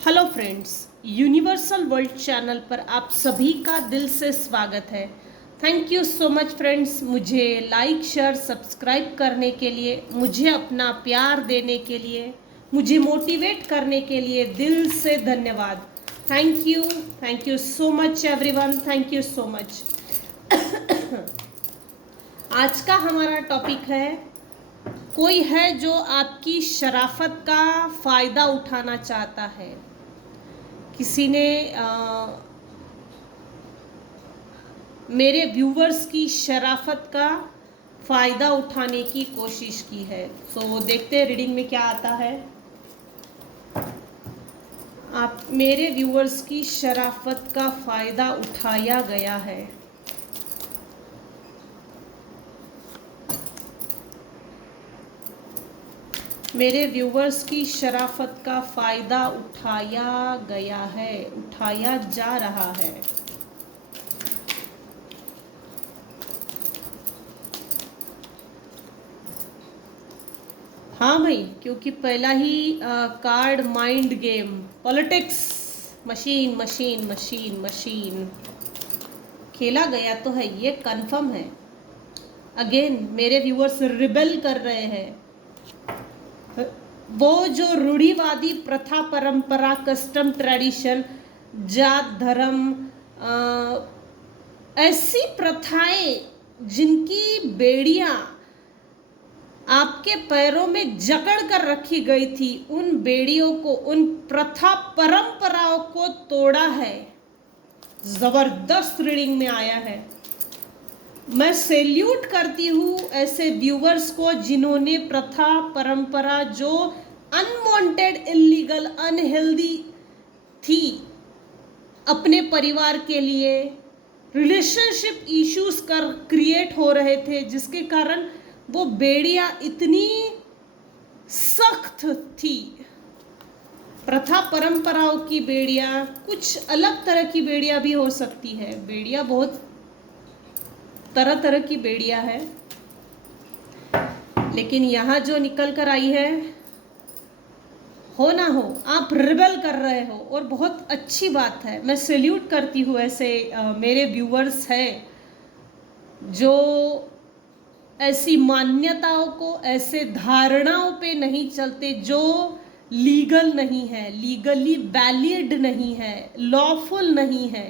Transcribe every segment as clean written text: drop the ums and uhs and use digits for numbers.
Hello friends, universal world channel पर आप सभी का दिल से स्वागत है। Thank you so much friends, मुझे लाइक शेयर सब्सक्राइब करने के लिए, मुझे अपना प्यार देने के लिए, मुझे मोटिवेट करने के लिए दिल से धन्यवाद। Thank you so much everyone, thank you so much. आज का हमारा टॉपिक है, कोई है जो आपकी शराफत का फ़ायदा उठाना चाहता है। किसी ने मेरे व्यूवर्स की शराफत का फ़ायदा उठाने की कोशिश की है। तो देखते हैं रीडिंग में क्या आता है। आप मेरे व्यूवर्स की शराफत का फ़ायदा उठाया गया है। मेरे व्यूवर्स की शराफत का फ़ायदा उठाया गया है, उठाया जा रहा है। हाँ भाई, क्योंकि पहला ही card mind game, politics, machine machine machine machine खेला गया तो है, ये कंफर्म है। अगेन मेरे व्यूअर्स रिबेल कर रहे हैं। वो जो रूढ़िवादी प्रथा, परंपरा, कस्टम, ट्रेडिशन, जात, धर्म, ऐसी प्रथाएं जिनकी बेड़ियां आपके पैरों में जकड़ कर रखी गई थी, उन बेड़ियों को, उन प्रथा परंपराओं को तोड़ा है। जबरदस्त रीडिंग में आया है। मैं सैल्यूट करती हूँ ऐसे व्यूवर्स को जिन्होंने प्रथा परंपरा जो अनवांटेड, इलीगल, अनहेल्दी थी अपने परिवार के लिए, रिलेशनशिप इश्यूज कर क्रिएट हो रहे थे, जिसके कारण वो बेड़ियां इतनी सख्त थी। प्रथा परंपराओं की बेड़ियां, कुछ अलग तरह की बेड़ियां भी हो सकती है। बेड़ियां बहुत तरह तरह की बेड़ियां है, लेकिन यहाँ जो निकल कर आई है, हो ना हो आप रिबेल कर रहे हो, और बहुत अच्छी बात है। मैं सैल्यूट करती हूँ ऐसे मेरे व्यूअर्स हैं जो ऐसी मान्यताओं को, ऐसे धारणाओं पे नहीं चलते जो लीगल नहीं है, लीगली वैलिड नहीं है, लॉफुल नहीं है।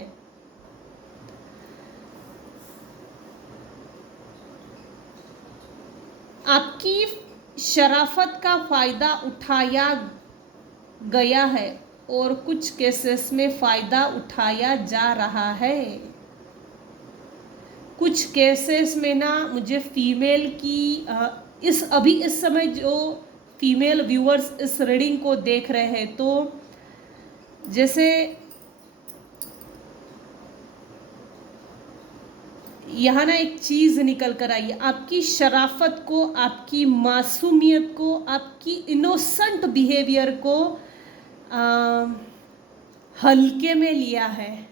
आपकी शराफत का फ़ायदा उठाया गया है और कुछ केसेस में फ़ायदा उठाया जा रहा है। कुछ केसेस में ना, मुझे फीमेल की इस समय जो फीमेल व्यूअर्स इस रीडिंग को देख रहे हैं, तो जैसे यहाँ ना एक चीज़ निकल कर आई है, आपकी शराफत को, आपकी मासूमियत को, आपकी इनोसेंट बिहेवियर को हल्के में लिया है।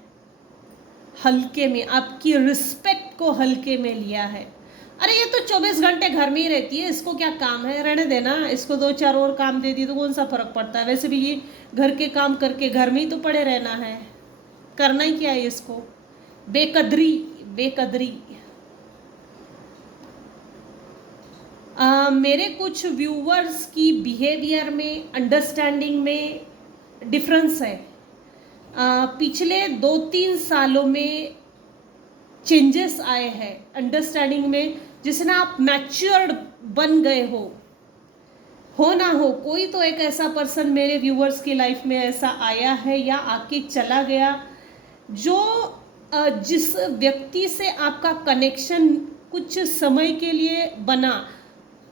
हल्के में, आपकी रिस्पेक्ट को हल्के में लिया है। अरे ये तो 24 घंटे घर में ही रहती है, इसको क्या काम है, रहने देना, इसको 2-4 और काम दे दी तो कौन सा फर्क पड़ता है। वैसे भी ये घर के काम करके घर में ही तो पड़े रहना है, करना ही क्या है इसको। बेकदरी, बेकदरी। मेरे कुछ व्यूवर्स की बिहेवियर में, अंडरस्टैंडिंग में डिफरेंस है। पिछले 2-3 सालों में चेंजेस आए हैं अंडरस्टैंडिंग में, जिससे ना आप मैच्योर्ड बन गए हो ना हो। कोई तो एक ऐसा पर्सन मेरे व्यूवर्स की लाइफ में ऐसा आया है या आके चला गया, जो जिस व्यक्ति से आपका कनेक्शन कुछ समय के लिए बना,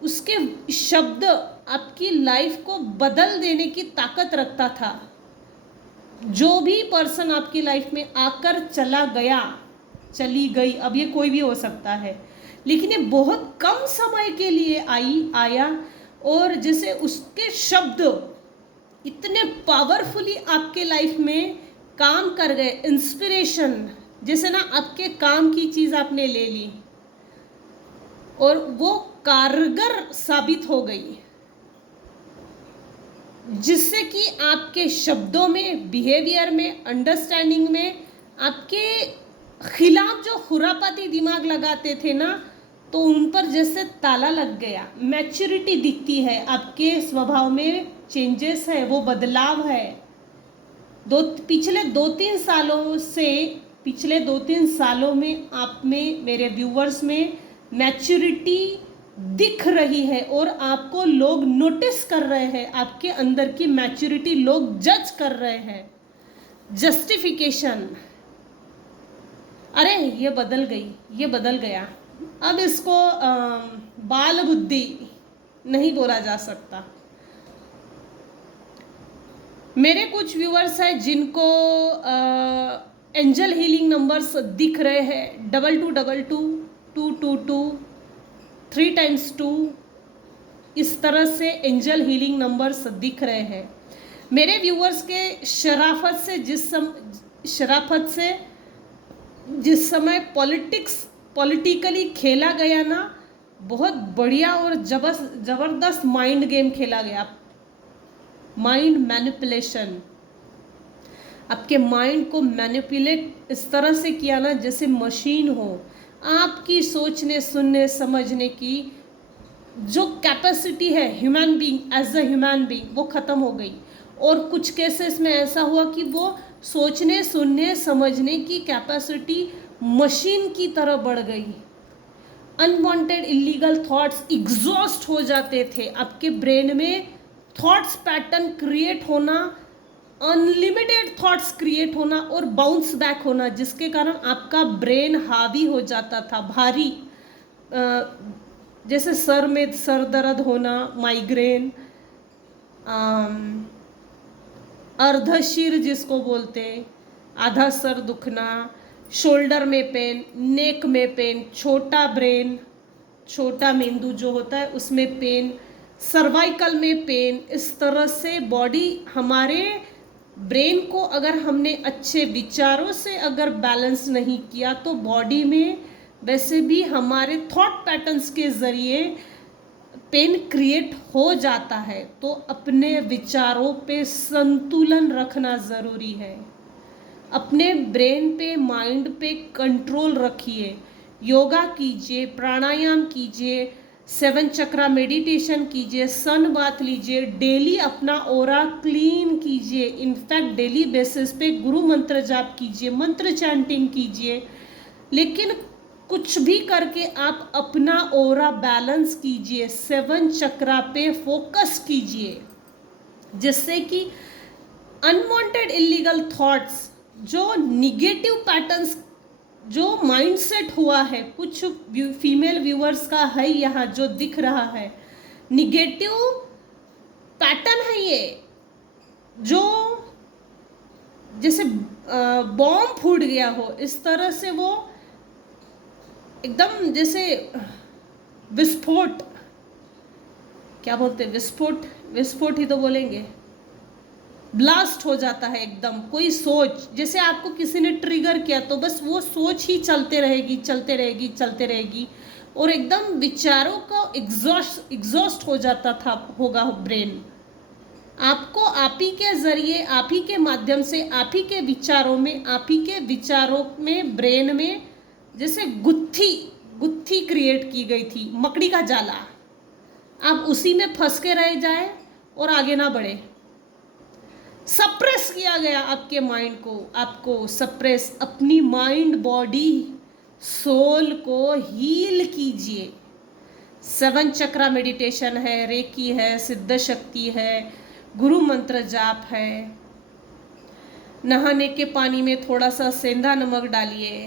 उसके शब्द आपकी लाइफ को बदल देने की ताकत रखता था। जो भी पर्सन आपकी लाइफ में आकर चला गया, चली गई, अब ये कोई भी हो सकता है, लेकिन ये बहुत कम समय के लिए आया, और जैसे उसके शब्द इतने पावरफुली आपके लाइफ में काम कर गए, इंस्पिरेशन, जैसे ना आपके काम की चीज़ आपने ले ली और वो कारगर साबित हो गई। जिससे कि आपके शब्दों में, बिहेवियर में, अंडरस्टैंडिंग में आपके खिलाफ जो खुरापाती दिमाग लगाते थे ना, तो उन पर जैसे ताला लग गया। मैच्योरिटी दिखती है, आपके स्वभाव में चेंजेस है, वो बदलाव है। पिछले 2-3 सालों में आप में, मेरे व्यूवर्स में मैच्योरिटी दिख रही है और आपको लोग नोटिस कर रहे हैं। आपके अंदर की मैच्योरिटी लोग जज कर रहे हैं। जस्टिफिकेशन, अरे ये बदल गई, ये बदल गया, अब इसको बाल बुद्धि नहीं बोला जा सकता। मेरे कुछ व्यूअर्स हैं जिनको एंजल हीलिंग नंबर्स दिख रहे हैं, 2222, 222, 3x2, इस तरह से एंजल हीलिंग नंबर्स दिख रहे हैं। मेरे व्यूअर्स के शराफत से जिस समय पॉलिटिकली खेला गया ना, बहुत बढ़िया और जबरदस्त माइंड गेम खेला गया। माइंड मैनिपुलेशन, आपके माइंड को मैनिपुलेट इस तरह से किया ना जैसे मशीन हो। आपकी सोचने, सुनने, समझने की जो कैपेसिटी है human being, as a human being, वो ख़त्म हो गई। और कुछ केसेस में ऐसा हुआ कि वो सोचने, सुनने, समझने की कैपेसिटी मशीन की तरह बढ़ गई। अनवांटेड इलीगल थॉट्स एग्जॉस्ट हो जाते थे। आपके ब्रेन में थॉट्स पैटर्न क्रिएट होना, अनलिमिटेड थॉट्स क्रिएट होना और बाउंस बैक होना, जिसके कारण आपका ब्रेन हावी हो जाता था, भारी, जैसे सर में सर दर्द होना, माइग्रेन, अर्धशीर जिसको बोलते हैं, आधा सर दुखना, शोल्डर में पेन, नेक में पेन, छोटा ब्रेन, छोटा मेंदू जो होता है उसमें पेन, सर्वाइकल में पेन। इस तरह से बॉडी, हमारे ब्रेन को अगर हमने अच्छे विचारों से अगर बैलेंस नहीं किया तो बॉडी में वैसे भी हमारे थॉट पैटर्न्स के ज़रिए पेन क्रिएट हो जाता है। तो अपने विचारों पे संतुलन रखना ज़रूरी है। अपने ब्रेन पे, माइंड पे कंट्रोल रखिए। योगा कीजिए, प्राणायाम कीजिए, 7 चक्रा मेडिटेशन कीजिए, सन बाथ लीजिए, डेली अपना ओरा क्लीन कीजिए। इनफैक्ट डेली बेसिस पे गुरु मंत्र जाप कीजिए, मंत्र चैंटिंग कीजिए। लेकिन कुछ भी करके आप अपना ओरा बैलेंस कीजिए, 7 चक्रा पे फोकस कीजिए, जिससे कि अनवांटेड इलीगल थॉट्स, जो निगेटिव पैटर्न्स, जो माइंडसेट हुआ है, कुछ फीमेल व्यूअर्स का है यहाँ जो दिख रहा है, निगेटिव पैटर्न है ये, जो जैसे बॉम्ब फूट गया हो, इस तरह से वो एकदम जैसे विस्फोट, क्या बोलते हैं, विस्फोट ही तो बोलेंगे, ब्लास्ट हो जाता है एकदम। कोई सोच, जैसे आपको किसी ने ट्रिगर किया तो बस वो सोच ही चलते रहेगी और एकदम विचारों का एग्जॉस्ट हो जाता था होगा ब्रेन। आपको आप ही के जरिए, आप ही के माध्यम से, आप ही के विचारों में ब्रेन में जैसे गुत्थी क्रिएट की गई थी, मकड़ी का जाला। आप उसी में फंस के रह जाए और आगे ना बढ़े। सप्रेस किया गया आपके माइंड को, आपको सप्रेस, अपनी माइंड, बॉडी, सोल को हील कीजिए। 7 चक्रा मेडिटेशन है, रेकी है, सिद्ध शक्ति है, गुरु मंत्र जाप है। नहाने के पानी में थोड़ा सा सेंधा नमक डालिए,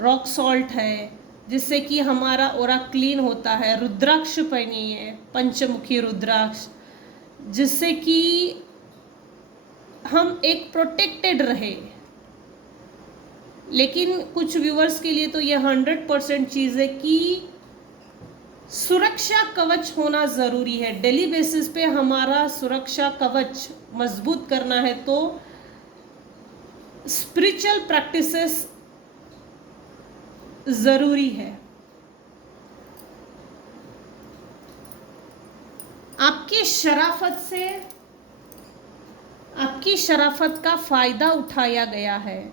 रॉक सॉल्ट है, जिससे कि हमारा ओरा क्लीन होता है। रुद्राक्ष पहनिए, पंचमुखी रुद्राक्ष, जिससे कि हम एक प्रोटेक्टेड रहे। लेकिन कुछ व्यूअर्स के लिए तो ये 100% चीज़ है कि सुरक्षा कवच होना ज़रूरी है। डेली बेसिस पे हमारा सुरक्षा कवच मजबूत करना है तो स्पिरिचुअल प्रैक्टिसेस ज़रूरी है। आपकी शराफत से, आपकी शराफत का फायदा उठाया गया है।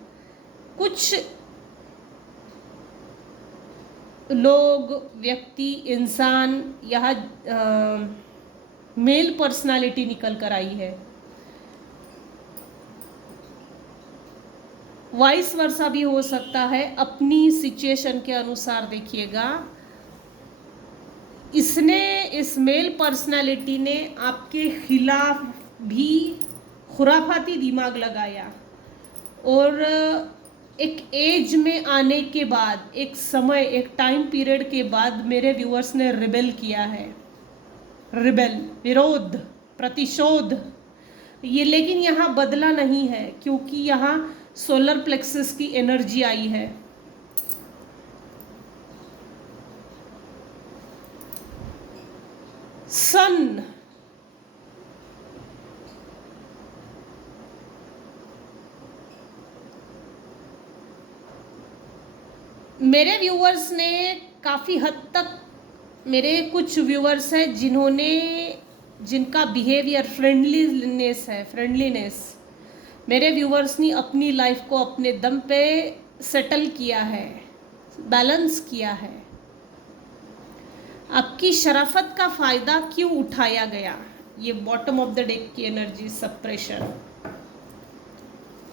कुछ लोग, व्यक्ति, इंसान, यह मेल पर्सनालिटी निकल कर आई है। वाइस वर्सा भी हो सकता है, अपनी सिचुएशन के अनुसार देखिएगा। इसने, इस मेल पर्सनालिटी ने आपके खिलाफ भी खुराफाती दिमाग लगाया, और एक एज में आने के बाद, एक समय, एक टाइम पीरियड के बाद मेरे व्यूअर्स ने रिबेल किया है। रिबेल, विरोध, प्रतिशोध। ये लेकिन यहाँ बदला नहीं है, क्योंकि यहाँ सोलर प्लेक्सस की एनर्जी आई है। सन, मेरे व्यूअर्स ने काफ़ी हद तक, मेरे कुछ व्यूअर्स हैं जिन्होंने, जिनका बिहेवियर फ्रेंडलीनेस है, फ्रेंडलीनेस। मेरे व्यूअर्स ने अपनी लाइफ को अपने दम पे सेटल किया है, बैलेंस किया है। आपकी शराफत का फ़ायदा क्यों उठाया गया? ये बॉटम ऑफ द डेक की एनर्जी, सप्रेशन।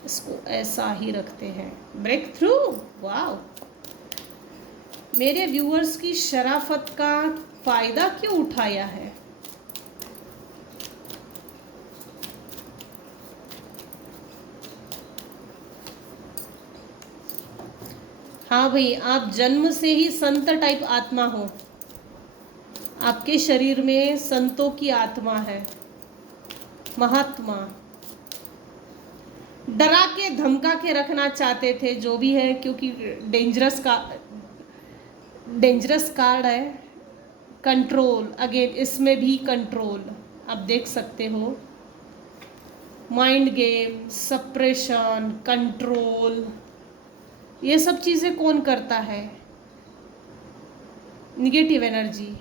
इसको ऐसा ही रखते हैं। ब्रेक थ्रू, वाव। मेरे व्यूअर्स की शराफत का फ़ायदा क्यों उठाया है? हाँ भाई, आप जन्म से ही संत टाइप आत्मा हो। आपके शरीर में संतों की आत्मा है, महात्मा। डरा के धमका के रखना चाहते थे जो भी है, क्योंकि डेंजरस कार्ड है। कंट्रोल, अगेन इसमें भी कंट्रोल आप देख सकते हो। माइंड गेम, सप्रेशन, कंट्रोल, ये सब चीज़ें कौन करता है? निगेटिव एनर्जी,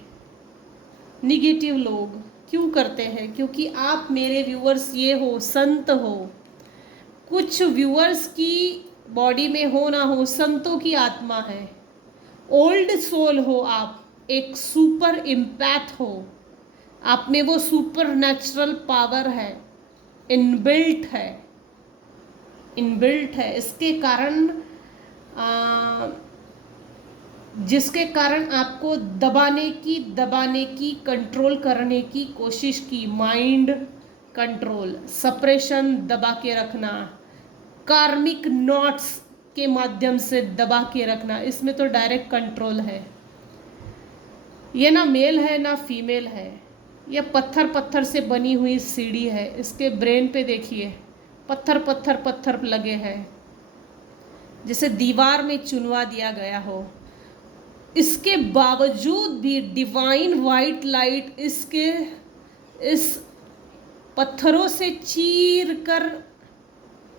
निगेटिव लोग क्यों करते हैं? क्योंकि आप मेरे व्यूअर्स ये हो, संत हो। कुछ व्यूअर्स की बॉडी में हो ना हो, संतों की आत्मा है। ओल्ड सोल हो आप, एक सुपर इम्पैथ हो, आप में वो सुपर नेचुरल पावर है, इनबिल्ट है, इनबिल्ट है। इसके कारण जिसके कारण आपको दबाने की, कंट्रोल करने की कोशिश की। माइंड कंट्रोल, सप्रेशन, दबा के रखना, कार्मिक नॉट्स के माध्यम से दबा के रखना, इसमें तो डायरेक्ट कंट्रोल है। ये ना मेल है ना फीमेल है, ये पत्थर पत्थर से बनी हुई सीढ़ी है। इसके ब्रेन पे देखिए, पत्थर पत्थर पत्थर लगे हैं, जैसे दीवार में चुनवा दिया गया हो। इसके बावजूद भी डिवाइन वाइट लाइट इसके, इस पत्थरों से चीर कर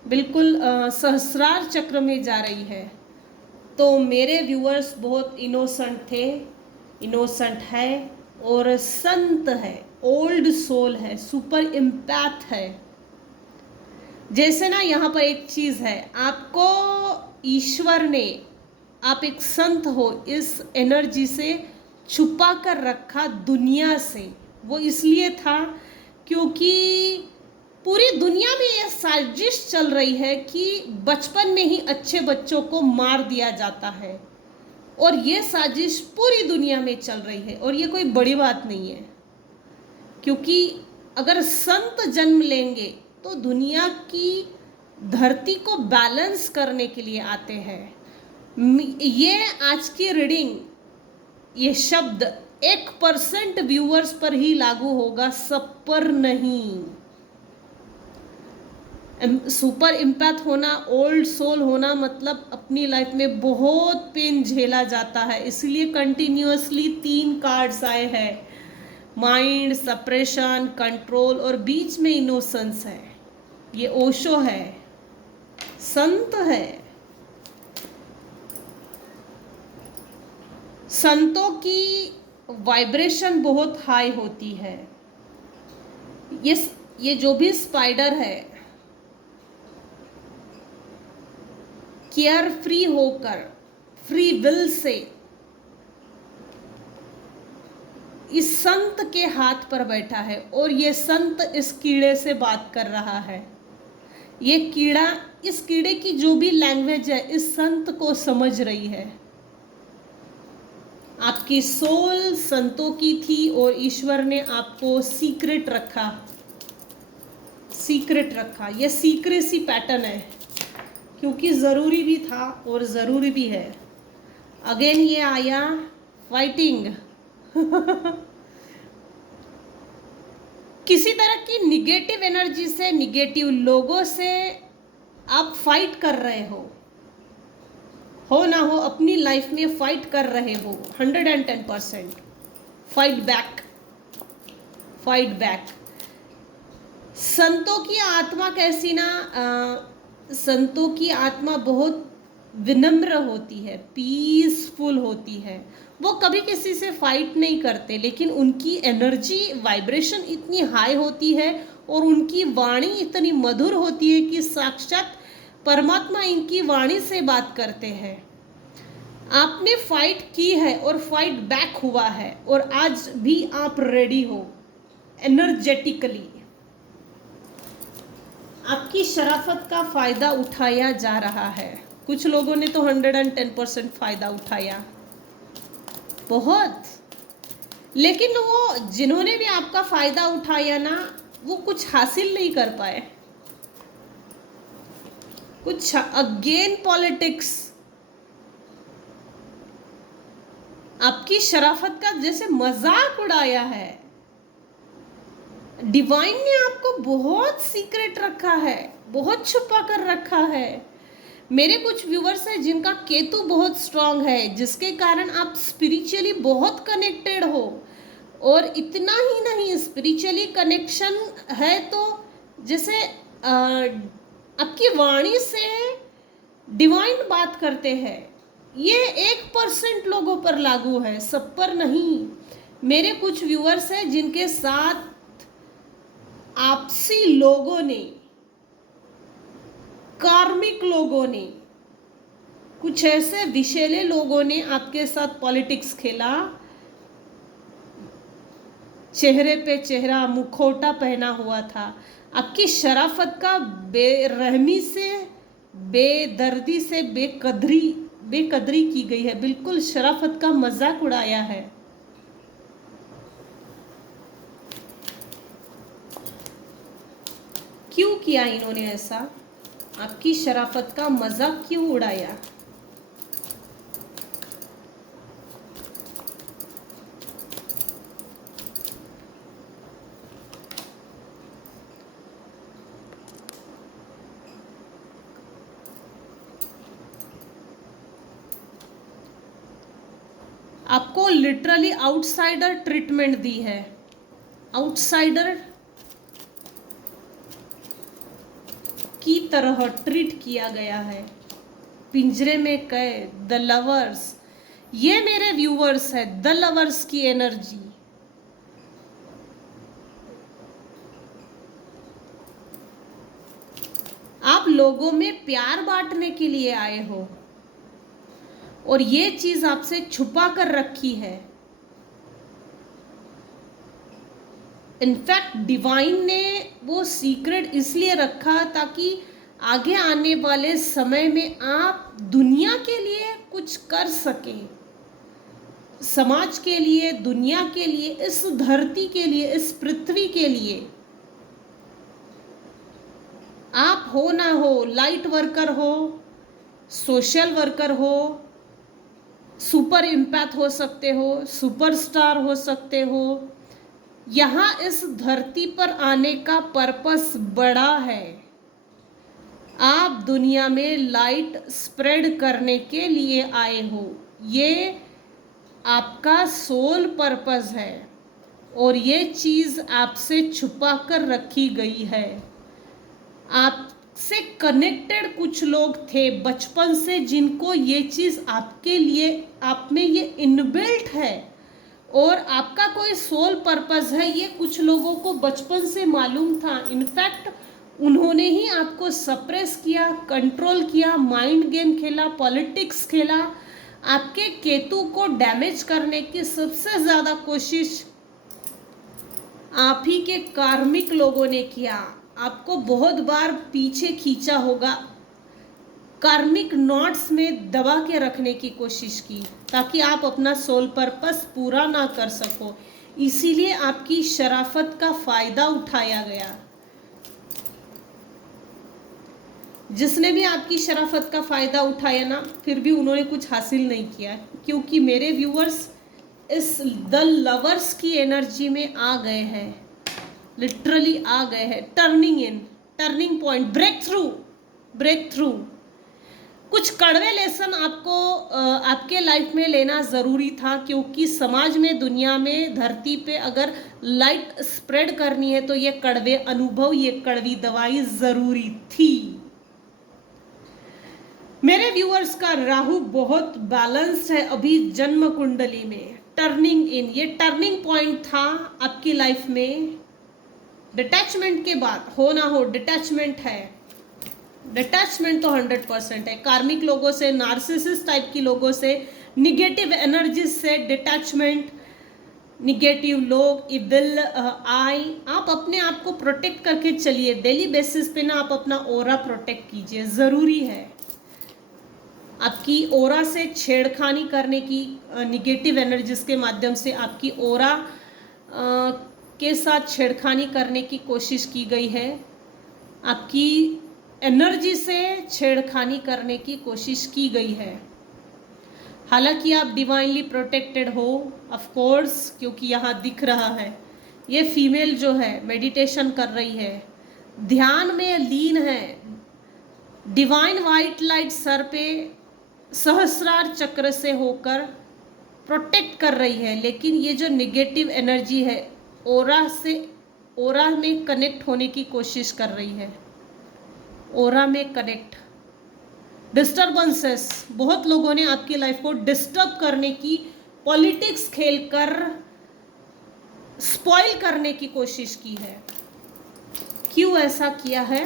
बिल्कुल सहस्रार चक्र में जा रही है। तो मेरे व्यूअर्स बहुत इनोसेंट थे, इनोसेंट है, और संत है, ओल्ड सोल है, सुपर इम्पैथ है। जैसे ना यहाँ पर एक चीज़ है, आपको ईश्वर ने, आप एक संत हो, इस एनर्जी से छुपा कर रखा दुनिया से। वो इसलिए था क्योंकि पूरी दुनिया में ये साजिश चल रही है कि बचपन में ही अच्छे बच्चों को मार दिया जाता है, और ये साजिश पूरी दुनिया में चल रही है। और ये कोई बड़ी बात नहीं है, क्योंकि अगर संत जन्म लेंगे तो दुनिया की धरती को बैलेंस करने के लिए आते हैं। ये आज की रीडिंग, ये शब्द 1% व्यूअर्स पर ही लागू होगा, सब पर नहीं। सुपर इम्पैथ होना, ओल्ड सोल होना, मतलब अपनी लाइफ में बहुत पेन झेला जाता है। इसलिए कंटिन्यूअसली 3 कार्ड्स आए हैं, माइंड, सप्रेशन, कंट्रोल, और बीच में इनोसेंस है। ये ओशो है, संत है। संतों की वाइब्रेशन बहुत हाई होती है। ये ये जो भी स्पाइडर है, केयर फ्री होकर, फ्री विल से इस संत के हाथ पर बैठा है और ये संत इस कीड़े से बात कर रहा है। ये कीड़ा, इस कीड़े की जो भी लैंग्वेज है इस संत को समझ रही है। आपकी सोल संतों की थी और ईश्वर ने आपको सीक्रेट रखा, सीक्रेट रखा। ये सीक्रेसी पैटर्न है, क्योंकि ज़रूरी भी था और ज़रूरी भी है। अगेन ये आया फाइटिंग। किसी तरह की निगेटिव एनर्जी से, निगेटिव लोगों से आप फाइट कर रहे हो ना हो, अपनी लाइफ में फाइट कर रहे हो। 110% फाइट बैक, फाइट बैक। संतों की आत्मा कैसी ना, संतों की आत्मा बहुत विनम्र होती है, पीसफुल होती है। वो कभी किसी से फाइट नहीं करते, लेकिन उनकी एनर्जी वाइब्रेशन इतनी हाई होती है और उनकी वाणी इतनी मधुर होती है कि साक्षात परमात्मा इनकी वाणी से बात करते हैं। आपने फाइट की है और फाइट बैक हुआ है और आज भी आप रेडी हो एनर्जेटिकली। आपकी शराफत का फ़ायदा उठाया जा रहा है। कुछ लोगों ने तो 110% फ़ायदा उठाया, बहुत। लेकिन वो जिन्होंने भी आपका फ़ायदा उठाया ना, वो कुछ हासिल नहीं कर पाए। कुछ अगेन पॉलिटिक्स, आपकी शराफत का जैसे मजाक उड़ाया है। डिवाइन ने आपको बहुत सीक्रेट रखा है, बहुत छुपा कर रखा है। मेरे कुछ व्यूवर्स हैं जिनका केतु बहुत स्ट्रांग है, जिसके कारण आप स्पिरिचुअली बहुत कनेक्टेड हो। और इतना ही नहीं, स्पिरिचुअली कनेक्शन है तो जैसे आपकी वाणी से डिवाइन बात करते हैं। ये 1% लोगों पर लागू है, सब पर नहीं। मेरे कुछ व्यूवर्स हैं जिनके साथ आपसी लोगों ने, कार्मिक लोगों ने, कुछ ऐसे विषैले लोगों ने आपके साथ पॉलिटिक्स खेला। चेहरे पे चेहरा, मुखौटा पहना हुआ था। आपकी शराफत का बेरहमी से, बेदर्दी से बेकदरी की गई है। बिल्कुल शराफत का मजाक उड़ाया है। क्यों किया इन्होंने ऐसा? आपकी शराफत का मजाक क्यों उड़ाया? आपको लिटरली आउटसाइडर ट्रीटमेंट दी है। आउटसाइडर की तरह ट्रीट किया गया है, पिंजरे में कैद। द लवर्स, ये मेरे व्यूवर्स है, द लवर्स की एनर्जी। आप लोगों में प्यार बांटने के लिए आए हो और ये चीज आपसे छुपा कर रखी है। इनफैक्ट डिवाइन ने वो सीक्रेट इसलिए रखा ताकि आगे आने वाले समय में आप दुनिया के लिए कुछ कर सकें, समाज के लिए, दुनिया के लिए, इस धरती के लिए, इस पृथ्वी के लिए। आप हो ना हो, लाइट वर्कर हो, सोशल वर्कर हो, सुपर इम्पैथ हो सकते हो, सुपरस्टार हो सकते हो। यहाँ इस धरती पर आने का पर्पस बड़ा है। आप दुनिया में लाइट स्प्रेड करने के लिए आए हो। ये आपका सोल पर्पस है और ये चीज़ आपसे छुपा कर रखी गई है। आपसे कनेक्टेड कुछ लोग थे बचपन से, जिनको ये चीज़ आपके लिए, आप में ये इनबिल्ट है और आपका कोई सोल पर्पस है, ये कुछ लोगों को बचपन से मालूम था। इनफैक्ट उन्होंने ही आपको सप्रेस किया, कंट्रोल किया, माइंड गेम खेला, पॉलिटिक्स खेला। आपके केतु को डैमेज करने की सबसे ज़्यादा कोशिश आप ही के कार्मिक लोगों ने किया। आपको बहुत बार पीछे खींचा होगा, कार्मिक नॉट्स में दबा के रखने की कोशिश की ताकि आप अपना सोल पर्पस पूरा ना कर सको। इसीलिए आपकी शराफत का फायदा उठाया गया। जिसने भी आपकी शराफत का फायदा उठाया ना, फिर भी उन्होंने कुछ हासिल नहीं किया, क्योंकि मेरे व्यूअर्स इस द लवर्स की एनर्जी में आ गए हैं, लिटरली आ गए हैं। Turning point, breakthrough. कुछ कड़वे लेसन आपको आपके लाइफ में लेना ज़रूरी था, क्योंकि समाज में, दुनिया में, धरती पे अगर लाइट स्प्रेड करनी है तो ये कड़वे अनुभव, ये कड़वी दवाई ज़रूरी थी। मेरे व्यूअर्स का राहु बहुत बैलेंस्ड है अभी जन्म कुंडली में। टर्निंग इन, ये टर्निंग पॉइंट था आपकी लाइफ में। डिटैचमेंट के बाद हो ना हो, डिटैचमेंट है। डिटैचमेंट तो 100% है। कार्मिक लोगों से, नार्सिसिस्ट टाइप की लोगों से, निगेटिव एनर्जी से डिटैचमेंट, निगेटिव लोग, इविल आई। आप अपने आप को प्रोटेक्ट करके चलिए। डेली बेसिस पे ना आप अपना ओरा प्रोटेक्ट कीजिए, ज़रूरी है। आपकी ओरा से छेड़खानी करने की, निगेटिव एनर्जीज के माध्यम से आपकी ओरा के साथ छेड़खानी करने की कोशिश की गई है। आपकी एनर्जी से छेड़खानी करने की कोशिश की गई है। हालांकि आप डिवाइनली प्रोटेक्टेड हो, ऑफ कोर्स, क्योंकि यहाँ दिख रहा है ये फीमेल जो है मेडिटेशन कर रही है, ध्यान में लीन है। डिवाइन वाइट लाइट सर पे सहस्रार चक्र से होकर प्रोटेक्ट कर रही है। लेकिन ये जो निगेटिव एनर्जी है, ओरा में कनेक्ट होने की कोशिश कर रही है। ओरा में कनेक्ट, डिस्टर्बेंसेस, बहुत लोगों ने आपकी लाइफ को डिस्टर्ब करने की, पॉलिटिक्स खेलकर स्पॉइल करने की कोशिश की है। क्यों ऐसा किया है?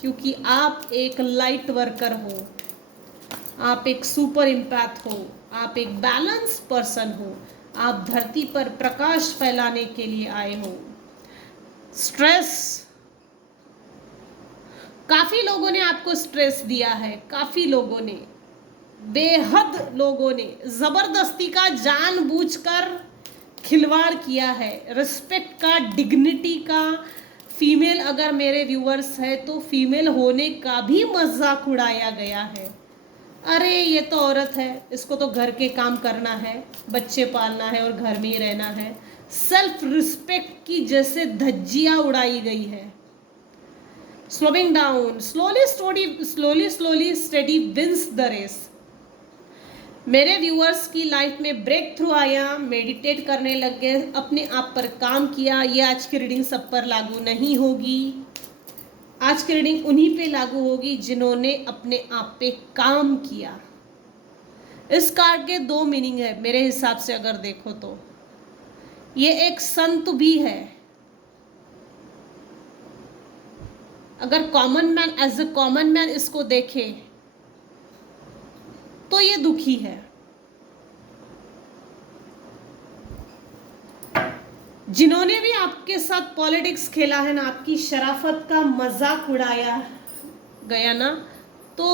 क्योंकि आप एक लाइट वर्कर हो, आप एक सुपर इम्पैथ हो, आप एक बैलेंस पर्सन हो। आप धरती पर प्रकाश फैलाने के लिए आए हो। स्ट्रेस, काफ़ी लोगों ने आपको स्ट्रेस दिया है, काफ़ी लोगों ने, बेहद लोगों ने ज़बरदस्ती का, जानबूझकर खिलवाड़ किया है। रिस्पेक्ट का, डिग्निटी का, फीमेल अगर मेरे व्यूअर्स है तो फीमेल होने का भी मजाक उड़ाया गया है। अरे ये तो औरत है, इसको तो घर के काम करना है, बच्चे पालना है और घर में ही रहना है। सेल्फ रिस्पेक्ट की जैसे धज्जियाँ उड़ाई गई है। Slowing down, slowly steady wins the race. मेरे व्यूअर्स की लाइफ में ब्रेक थ्रू आया, मेडिटेट करने लग गए, अपने आप पर काम किया। ये आज की रीडिंग सब पर लागू नहीं होगी। आज की रीडिंग उन्हीं पे लागू होगी जिन्होंने अपने आप पे काम किया। इस कार्ड के दो मीनिंग है मेरे हिसाब से, अगर देखो तो ये एक संत भी है। अगर common man, as a common man इसको देखे तो ये दुखी है। जिन्होंने भी आपके साथ पॉलिटिक्स खेला है ना, आपकी शराफत का मजाक उड़ाया गया ना, तो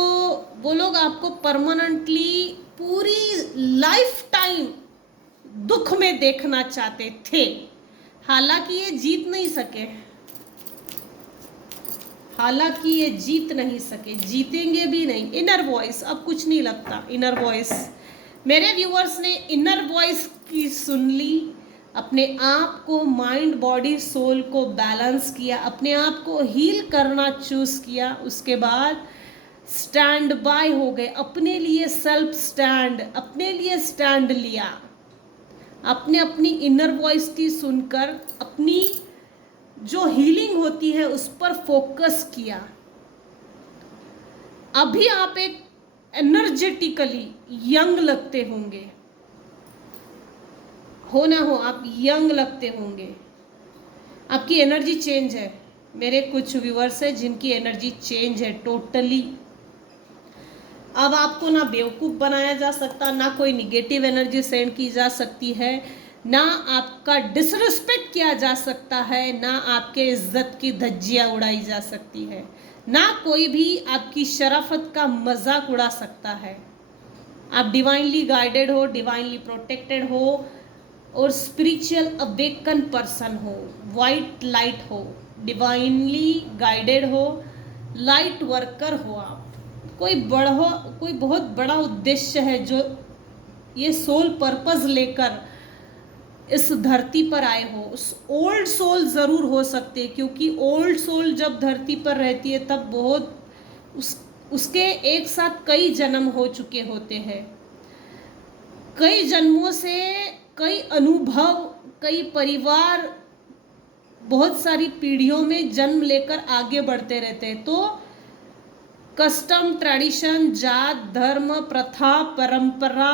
वो लोग आपको परमानेंटली पूरी लाइफ टाइम दुख में देखना चाहते थे। हालांकि ये जीत नहीं सके, जीतेंगे भी नहीं। इनर वॉइस, अब कुछ नहीं लगता। इनर वॉइस, मेरे व्यूअर्स ने इनर वॉइस की सुन ली, अपने आप को, माइंड बॉडी सोल को बैलेंस किया, अपने आप को हील करना चूज किया। उसके बाद स्टैंड बाय हो गए, अपने लिए सेल्फ स्टैंड, अपने लिए स्टैंड लिया। आपने अपनी इनर वॉइस की सुनकर अपनी जो हीलिंग होती है उस पर फोकस किया। अभी आप एक एनर्जेटिकली यंग लगते होंगे। हो ना हो आप यंग लगते होंगे, आपकी एनर्जी चेंज है। मेरे कुछ व्यूअर्स हैं जिनकी एनर्जी चेंज है टोटली। अब आपको ना बेवकूफ़ बनाया जा सकता, ना कोई निगेटिव एनर्जी सेंड की जा सकती है, ना आपका डिसरिस्पेक्ट किया जा सकता है, ना आपके इज्जत की धज्जियाँ उड़ाई जा सकती है, ना कोई भी आपकी शराफत का मजाक उड़ा सकता है। आप डिवाइनली गाइडेड हो, डिवाइनली प्रोटेक्टेड हो और स्पिरिचुअल अवेकन पर्सन हो, वाइट लाइट हो, डिवाइनली गाइडेड हो, लाइट वर्कर हो आप। कोई बहुत बड़ा उद्देश्य है जो ये सोल पर्पस लेकर इस धरती पर आए हो। ओल्ड सोल ज़रूर हो सकते, क्योंकि ओल्ड सोल जब धरती पर रहती है तब बहुत उसके एक साथ कई जन्म हो चुके होते हैं, कई जन्मों से कई अनुभव, कई परिवार, बहुत सारी पीढ़ियों में जन्म लेकर आगे बढ़ते रहते हैं। तो कस्टम, ट्रेडिशन, जात, धर्म, प्रथा, परंपरा,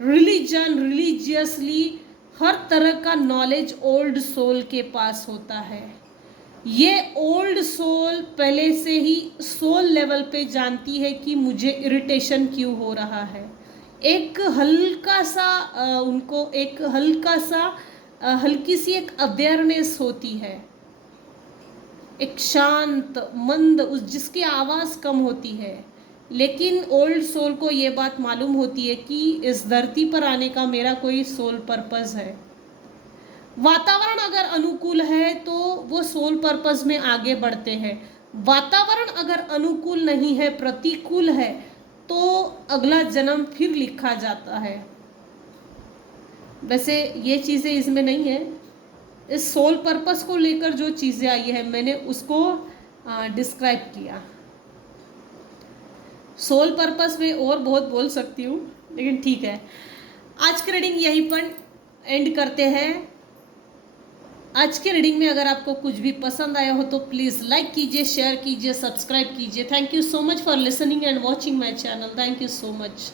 रिलीजन, रिलीजियसली हर तरह का नॉलेज ओल्ड सोल के पास होता है। ये ओल्ड सोल पहले से ही सोल लेवल पे जानती है कि मुझे इरिटेशन क्यों हो रहा है। एक हल्का सा उनको एक हल्का सा हल्की सी एक अवेयरनेस होती है, एक शांत मंद उस जिसकी आवाज़ कम होती है। लेकिन ओल्ड सोल को ये बात मालूम होती है कि इस धरती पर आने का मेरा कोई सोल पर्पस है। वातावरण अगर अनुकूल है तो वो सोल पर्पस में आगे बढ़ते हैं। वातावरण अगर अनुकूल नहीं है, प्रतिकूल है, तो अगला जन्म फिर लिखा जाता है। वैसे ये चीज़ें इसमें नहीं है, इस सोल पर्पस को लेकर जो चीज़ें आई है मैंने उसको डिस्क्राइब किया। सोल पर्पस में और बहुत बोल सकती हूँ, लेकिन ठीक है, आज की रीडिंग यहीं पर एंड करते हैं। आज के रीडिंग में अगर आपको कुछ भी पसंद आया हो तो प्लीज़ लाइक कीजिए, शेयर कीजिए, सब्सक्राइब कीजिए। Thank you so much for listening and watching my channel. Thank you so much.